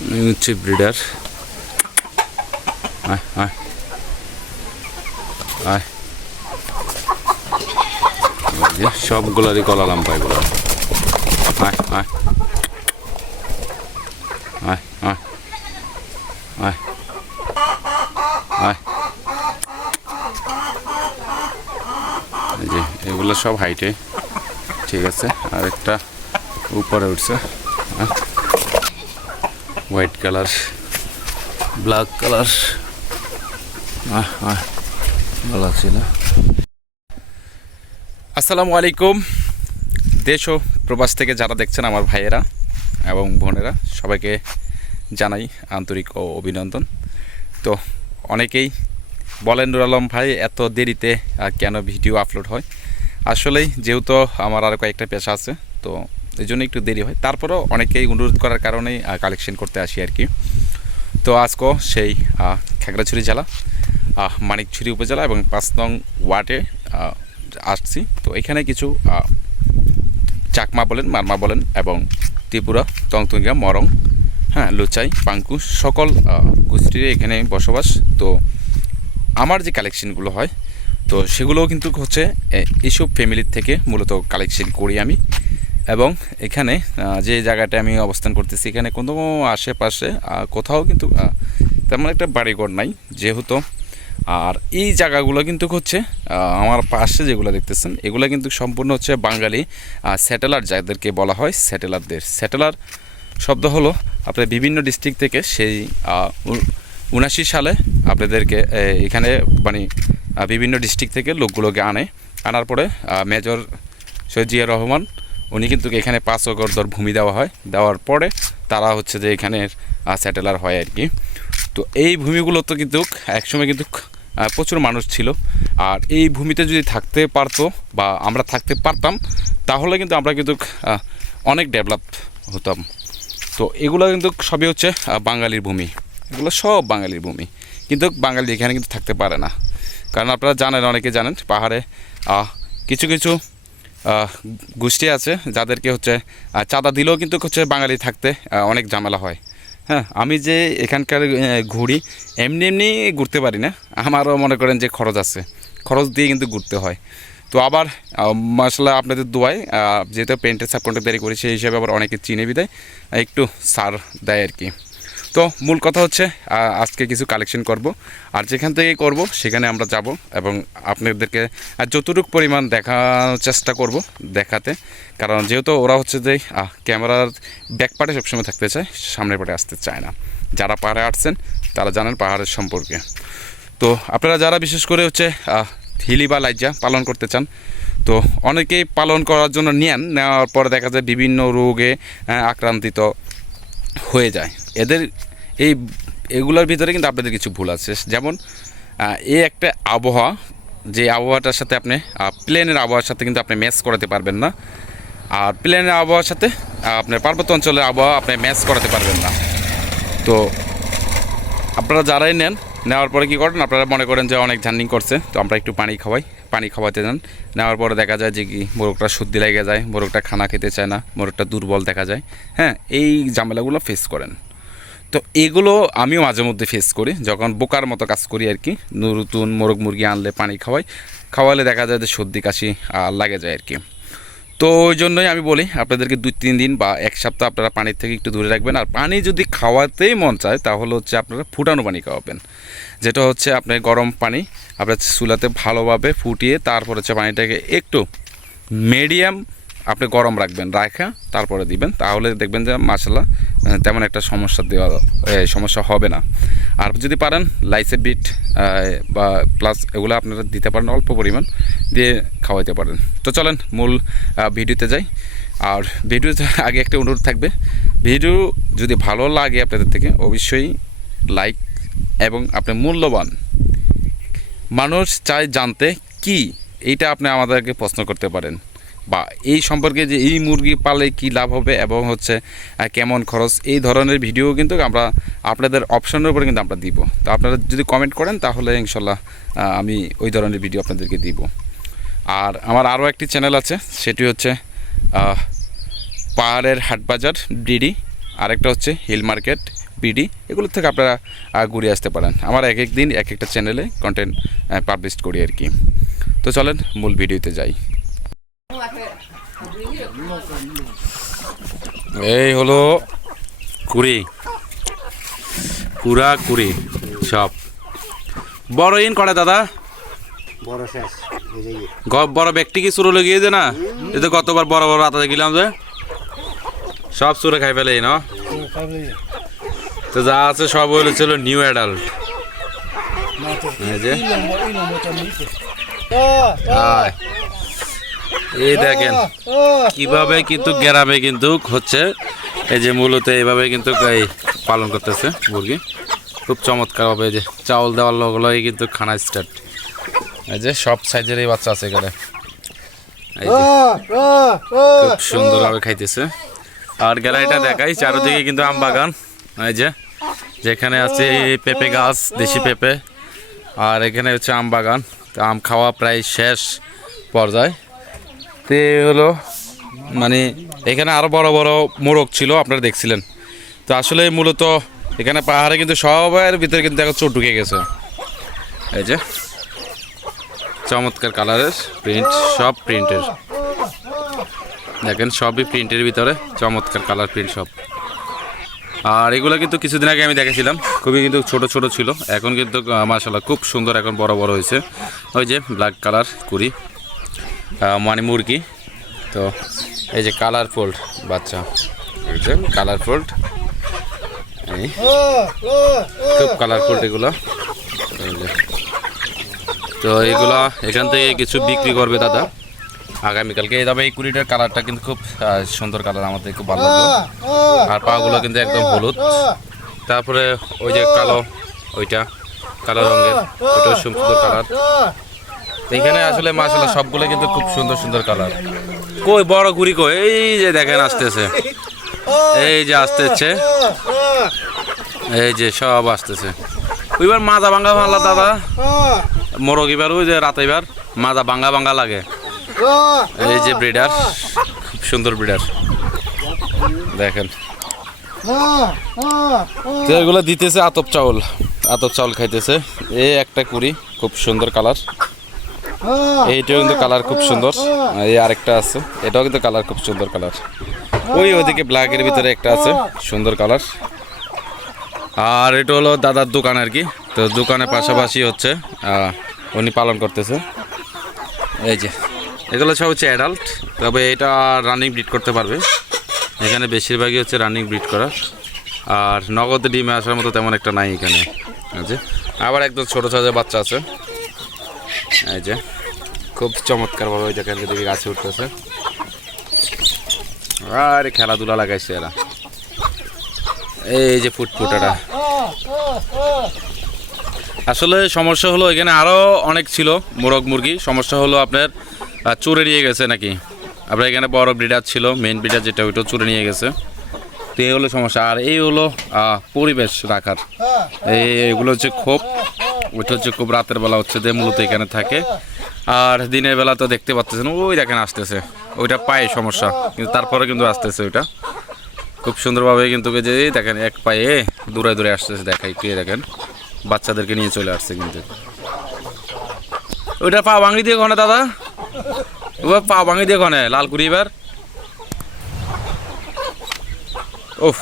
হচ্ছে ব্রিডার আয় আয়। আয়। সবগুলারই কলালাম পাইগুলো আয় আয়। আয় আয়। আয়। আয়। এই যে, এগুলো সব হাইটে ঠিক আছে আর একটা উপরে উঠছে। White colour, black colour. ভালো আছে না? আসসালামু আলাইকুম। দেশ ও প্রবাস থেকে যারা দেখছেন আমার ভাইয়েরা এবং বোনেরা, সবাইকে জানাই আন্তরিক ও অভিনন্দন। তো অনেকেই বলেন, নুর আলম ভাই, এত দেরিতে কেন ভিডিও আপলোড হয়? আসলেই যেহেতু আমার আর কয়েকটা পেশা আছে, তো এই জন্য একটু দেরি হয়। তারপরেও অনেকেই অনুরোধ করার কারণেই কালেকশন করতে আসি আর কি তো আজকেও সেই খাগড়াছড়ি জেলা মানিকছড়ি উপজেলা এবং পাঁচ নং ওয়ার্ডে আসছি। তো এখানে কিছু চাকমা বলেন, মারমা বলেন এবং ত্রিপুরা তংতুঙ্গা মরং হ্যাঁ লুচাই, পাঙ্কু, সকল গোষ্ঠীর এখানে বসবাস। তো আমার যে কালেকশনগুলো হয়, তো সেগুলোও কিন্তু হচ্ছে এইসব ফ্যামিলির থেকে মূলত কালেকশন করি আমি। এবং এখানে যে জায়গাটা আমি অবস্থান করতেছি, এখানে কোনো আশেপাশে কোথাও কিন্তু তেমন একটা বাড়িঘর নাই। যেহেতু, আর এই জায়গাগুলো কিন্তু হচ্ছে আমার পাশে যেগুলো দেখতেছেন, এগুলো কিন্তু সম্পূর্ণ হচ্ছে বাঙালি স্যাটেলার যাদেরকে বলা হয় স্যাটেলারদের। স্যাটেলার শব্দ হলো আপনার বিভিন্ন ডিস্ট্রিক্ট থেকে সেই উনাশি সালে আপনাদেরকে এখানে মানে বিভিন্ন ডিস্ট্রিক্ট থেকে লোকগুলোকে আনে। আনার পরে মেজর সৈয়দ জিয়া রহমান উনি কিন্তু এখানে পাঁচ একর দর ভূমি দেওয়া হয়। দেওয়ার পরে তারা হচ্ছে যে এখানে স্যাটেলার হয় আর কি। তো এই ভূমিগুলো তো কিন্তু একসময় কিন্তু প্রচুর মানুষ ছিল। আর এই ভূমিতে যদি থাকতে পারতো বা আমরা থাকতে পারতাম, তাহলে কিন্তু আমরা কিন্তু অনেক ডেভেলপ হতাম। তো এগুলো কিন্তু সবই হচ্ছে বাঙালির ভূমি। এগুলো সব বাঙালির ভূমি। কিন্তু বাঙালি এখানে কিন্তু থাকতে পারে না। কারণ আপনারা জানেন, অনেকে জানেন পাহাড়ে কিছু কিছু গোষ্ঠী আছে যাদেরকে হচ্ছে চাঁদা দিলেও কিন্তু হচ্ছে বাঙালি থাকতে অনেক ঝামেলা হয়। হ্যাঁ আমি যে এখানকার ঘুরি এমনি এমনি ঘুরতে পারি না। আমারও মনে করেন যে খরচ আছে। খরচ দিয়ে কিন্তু ঘুরতে হয়। তো আবার মশলা আপনাদের দোয়ায় যেহেতু পেন্টের সাব কন্ট্রাক্টারি করি সেই হিসাবে আবার অনেকে চিনে বিদায়, একটু সার দেয় আর কি। তো মূল কথা হচ্ছে আজকে কিছু কালেকশন করব। আর যেখান থেকে করব, সেখানে আমরা যাব এবং আপনাদেরকে যতটুকু পরিমাণ দেখানোর চেষ্টা করব দেখাতে। কারণ যেহেতু ওরা হচ্ছে যে ক্যামেরার ব্যাক পার্টে সবসময় থাকতে চায়, সামনের পাটে আসতে চায় না। যারা পাহাড়ে আসছেন, তারা জানেন পাহাড়ের সম্পর্কে। তো আপনারা যারা বিশেষ করে হচ্ছে হিলি বা লাইজা পালন করতে চান, তো অনেকেই পালন করার জন্য নেন। নেওয়ার পরে দেখা যায় বিভিন্ন রোগে আক্রান্তিত হয়ে যায়। এদের এই, এগুলোর ভিতরে কিন্তু আপনাদের কিছু ভুল আছে। যেমন এই একটা আবহাওয়া, যে আবহাওয়াটার সাথে আপনি প্লেনের আবহাওয়ার সাথে কিন্তু আপনি ম্যাচ করাতে পারবেন না। আর প্লেনের আবহাওয়ার সাথে আপনার পার্বত্য অঞ্চলের আবহাওয়া আপনি ম্যাচ করাতে পারবেন না। তো, আপনারা যারাই নেন, নেওয়ার পরে কী করেন? আপনারা মনে করেন যে অনেক জার্নিং করছে, তো আমরা একটু পানি খাওয়াই, পানি খাওয়াতে যান। নেওয়ার পরে দেখা যায় যে কি, মোরগটা সর্দি লেগে যায়, মোরগটা খানা খেতে চায় না, মোরগটা দুর্বল দেখা যায়। হ্যাঁ এই ঝামেলাগুলো ফেস করেন। তো এগুলো আমিও মাঝে মধ্যে ফেস করি, যখন বোকার মতো কাজ করি আর কি। নতুন মোরগ মুরগি আনলে পানি খাওয়াই, খাওয়ালে দেখা যায় যে সর্দি, কাশি লাগে যায় আর কি। তো ওই জন্যই আমি বলি, আপনাদেরকে দুই তিন দিন বা এক সপ্তাহ আপনারা পানির থেকে একটু দূরে রাখবেন। আর পানি যদি খাওয়াতেই মন চায়, তাহলে হচ্ছে আপনারা ফুটানো পানি খাওয়াবেন। যেটা হচ্ছে আপনার গরম পানি, আপনার চুলাতে ভালোভাবে ফুটিয়ে তারপর হচ্ছে পানিটাকে একটু মিডিয়াম আপনি গরম রাখবেন রাখা তারপরে দিবেন। তাহলে দেখবেন যে মাসাল্লাহ তেমন একটা সমস্যা দেওয়া সমস্যা হবে না। আর যদি পারেন লাইসে বিট বা প্লাস এগুলো আপনারা দিতে পারেন, অল্প পরিমাণ দিয়ে খাওয়াইতে পারেন। তো চলেন, মূল ভিডিওতে যাই। আর ভিডিওতে আগে একটা অনুরোধ থাকবে। ভিডিও যদি ভালো লাগে আপনাদের থেকে, অবশ্যই লাইক এবং আপনি মূল্যবান। মানুষ চায় জানতে কি, এইটা আপনি আমাদেরকে প্রশ্ন করতে পারেন। বা এই সম্পর্কে যে এই মুরগি পালে কি লাভ হবে এবং হচ্ছে কেমন খরচ, এই ধরনের ভিডিও কিন্তু আমরা আপনাদের অপশনের উপরে কিন্তু আমরা দিব। তো আপনারা যদি কমেন্ট করেন তাহলে ইনশাল্লাহ আমি ওই ধরনের ভিডিও আপনাদেরকে দিব। আর আমার আরও একটি চ্যানেল আছে, সেটি হচ্ছে পাহাড়ের হাটবাজার ডিডি আরেকটা হচ্ছে হিল মার্কেট বিডি, এগুলো থেকে আপনারা ঘুরে আসতে পারেন। আমার এক এক দিন এক একটা চ্যানেলে কন্টেন্ট পাবলিশ করি আর কি। তো চলেন মূল ভিডিওতে যাই। এই হলো কুড়ি। কুড়া কুড়ি সব। বড় ইন করে দাদা? বড় শেষ এই যে বড় ব্যক্তি কি চুরো লেগিয়ে যে না এতে তো গতবার বড় বড় রাতা গেলাম যে। সব চুরে খাই ফেলে না? তো যা আছে সব হয়েছিল নিউ অ্যাডাল্ট। এই যে। এই দেখেন, কীভাবে কিন্তু গ্রামে কিন্তু হচ্ছে, এই যে মূলত এইভাবে কিন্তু এই পালন করতেছে মুরগি। খুব চমৎকারভাবে এই যে চাউল দেওয়ার লগলাই কিন্তু খানা স্টার্ট এই যে সব সাইজের এই বাচ্চা আছে এখানে। খুব সুন্দরভাবে খাইতেছে। আর গ্যালারিটা দেখাই, চারিদিকে কিন্তু আম বাগান। এই যে, যেখানে আছে পেঁপে গাছ, দেশি পেঁপে। আর এখানে হচ্ছে আম বাগান। আম খাওয়া প্রায় শেষ পর্যায়ে। তো এই হলো মানে এখানে আরও বড় বড় মোরগ ছিল, আপনারা দেখছিলেন। তো আসলে মূলত এখানে পাহাড়ে কিন্তু সবার ভিতরে কিন্তু এখন চোট ঢুকে গেছে। এই যে, চমৎকার কালারের প্রিন্ট, সব প্রিন্টের। দেখেন, সবই প্রিন্টের ভিতরে, চমৎকার কালার প্রিন্ট সব। আর এগুলো কিন্তু কিছুদিন আগে আমি দেখেছিলাম, খুবই কিন্তু ছোট ছোট ছিল। এখন কিন্তু মার্শাল্লাহ খুব সুন্দর এখন বড় বড় হয়েছে। ওই যে ব্ল্যাক কালার কুড়ি। মানে মুরগি। তো এই যে কালারফুল বাচ্চা। এই যে কালারফুল এই খুব কালারফুল এগুলো। তো এগুলো এখান থেকে কিছু বিক্রি করবে দাদা। আগামীকালকে এই তবে এই কুড়িটার কালারটা কিন্তু খুব সুন্দর কালার আমাদের খুব ভালো লাগল। আর পাগুলো কিন্তু একদম হলুদ। তারপরে ওই যে কালো, ওইটা, কালো রঙের, ওইটাও সুন্দর কালার এখানে আসলে মাসাল্লাহ সবগুলো কিন্তু খুব সুন্দর সুন্দর কালার। কই বড় ঘুরি কই? এই যে দেখেন আসতেছে। এই যে আসতেছে। এই যে সব আসতেছে। ওইবার মাজা ভাঙ্গা ভাঙলা দাদা। মোরগ এবার ওই যে রাতে এবার মাজা ভাঙ্গা ভাঙ্গা লাগে। এই যে ব্রিডার খুব সুন্দর ব্রিডার। দেখেন। তো এগুলো দিতেছে আতপ চাউল। আতপ চাউল খাইতেছে। এই একটা কুড়ি খুব সুন্দর কালার। এইটাও কিন্তু কালার খুব সুন্দর। এই আরেকটা আছে। এটাও কিন্তু কালার খুব সুন্দর কালার ওই ওইদিকে ব্ল্যাকের ভিতরে একটা আছে। সুন্দর কালার আর এটা হলো দাদার দোকান আর কি। তো দোকানের পাশাপাশি হচ্ছে উনি পালন করতেছে। এই যে, এগুলো সব হচ্ছে অ্যাডাল্ট তবে এটা রানিং ব্রিড করতে পারবে। এখানে বেশিরভাগই হচ্ছে রানিং ব্রিড করা। আর নগদ ডিমে আসার মতো তেমন একটা নাই এখানে। যে, আবার একদম ছোটো ছোটো বাচ্চা আছে। এই যে, খুব চমৎকারভাবে ওই দেখেন দিকে গাছে উঠতেছে। আর খেলাধুলা লাগাইছে এরা। এই যে ফুটফুটাটা। আসলে সমস্যা হলো, এখানে আরও অনেক ছিল মোরগ মুরগি। সমস্যা হলো আপনার চুরে নিয়ে গেছে নাকি? আপনার এখানে বড় ব্রিডার ছিল মেন ব্রিডার যেটা ওইটা চুরে নিয়ে গেছে। তো এই হলো সমস্যা। আর এই হলো পরিবেশ রাখার। এগুলো হচ্ছে খোপ। ওইটা হচ্ছে খুব রাতের বেলা হচ্ছে যে মূলত এখানে থাকে। আর দিনের বেলা তো দেখতে পাচ্ছেন ওই দেখেন আসতেছে। ওইটা পায়ে সমস্যা, কিন্তু তারপরে কিন্তু আসতেছে ওইটা। খুব সুন্দরভাবে কিন্তু যে দেখেন, এক পায়ে দূরে দূরে আসতেছে, দেখাই কে দেখেন। বাচ্চাদেরকে নিয়ে চলে আসছে কিন্তু। ওইটা পা ভাঙি দিয়ে কনে দাদা। ওবার পা ভাঙি দিয়ে কনে লালকুড়ি এবার। ওফ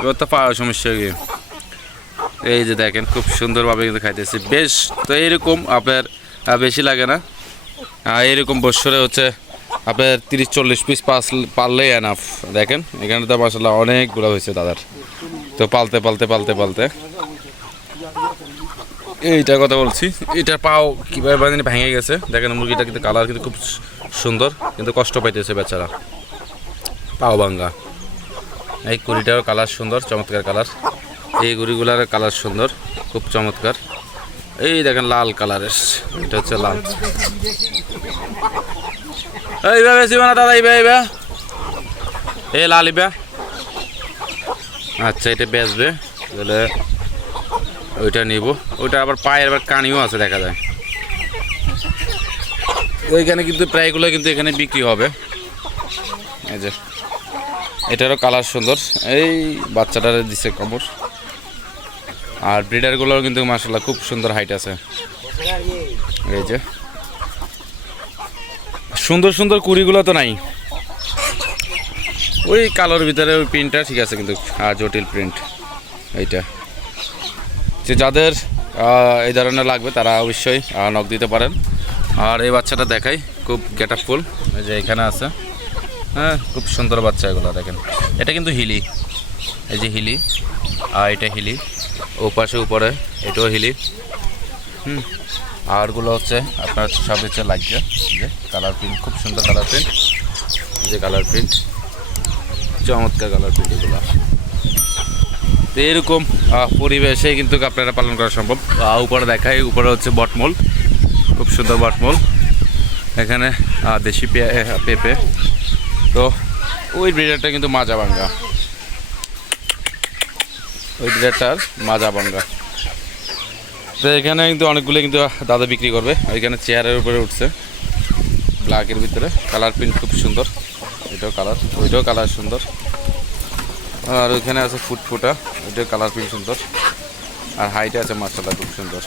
এবার তো পা সমস্যা কি? এই যে দেখেন খুব সুন্দরভাবে কিন্তু খাইতেছি। বেশ তো এইরকম আপনার বেশি লাগে না? আহ, এইরকম বছরে হচ্ছে আপনার তিরিশ চল্লিশ পিস পাস পারলেই এনাফ দেখেন এখানে তো মাসাল্লাহ অনেকগুলো হয়েছে দাদার। তো পালতে পালতে পালতে পালতে। এইটা কথা বলছি এটার পাও কীভাবে বানিয়ে ভেঙে গেছে। দেখেন মুরগিটা কিন্তু কালার কিন্তু খুব সুন্দর কিন্তু কষ্ট পাইতেছে বেচারা। পাও ভাঙ্গা এই কুড়িটার কালার সুন্দর, চমৎকার কালার এই গুড়িগুলার কালার সুন্দর, খুব চমৎকার। এই দেখেন লাল কালারের এটা হচ্ছে লাল। এইভাবে না দাদা এইবা এইবা এ লাল ইবা আচ্ছা এটা বেচবে। তাহলে ওইটা নিব। ওইটা আবার পায়ের আবার কানিও আছে, দেখা যায়। ওইখানে কিন্তু প্রায়গুলো কিন্তু এখানে বিক্রি হবে। এই যে। এটারও কালার সুন্দর। এই বাচ্চাটারে দিছে কামড় আর ব্রিডারগুলোও কিন্তু মাসাল্লাহ খুব সুন্দর হাইট আছে। এই যে। সুন্দর সুন্দর কুড়িগুলো তো নাই। ওই কালোর ভিতরে ওই প্রিন্টটা ঠিক আছে কিন্তু হ্যাঁ জটিল প্রিন্ট এইটা। যে যাদের এই ধরনের লাগবে তারা অবশ্যই নখ দিতে পারেন। আর এই বাচ্চাটা দেখাই, খুব গেট আপ ফুল এই যে এখানে আছে। হ্যাঁ খুব সুন্দর বাচ্চা এগুলো, দেখেন। এটা কিন্তু হিলি। এই যে হিলি, আর এটা হিলি। ও পাশে, উপরে, এটাও হিলি। হুম, আরগুলো হচ্ছে আপনার সব হচ্ছে লাগছে যে কালার প্রিন্ট খুব সুন্দর কালার প্রিন্ট যে কালার প্রিন্ট চমৎকার কালার প্রিন্ট এগুলো। তো এরকম পরিবেশে কিন্তু আপনারা পালন করা সম্ভব। উপরে দেখায় উপরে হচ্ছে বটমল। খুব সুন্দর বটমল। এখানে দেশি পেঁপে। তো ওই ব্রিডারটা কিন্তু মাজা ভাঙ্গা। ওই ব্রিডারটার মাজা ভাঙ্গা। তো এখানে কিন্তু অনেকগুলো কিন্তু দাদা বিক্রি করবে। ওইখানে চেয়ারের উপরে উঠছে। ব্ল্যাকের ভিতরে। কালার প্রিন্ট খুব সুন্দর। এটাও কালার ওইটাও কালার সুন্দর। আর ওইখানে আছে ফুটফুটা। ওইটাও কালার প্রিন্ট সুন্দর। আর হাইটে আছে মার্শাল্লাহ খুব সুন্দর।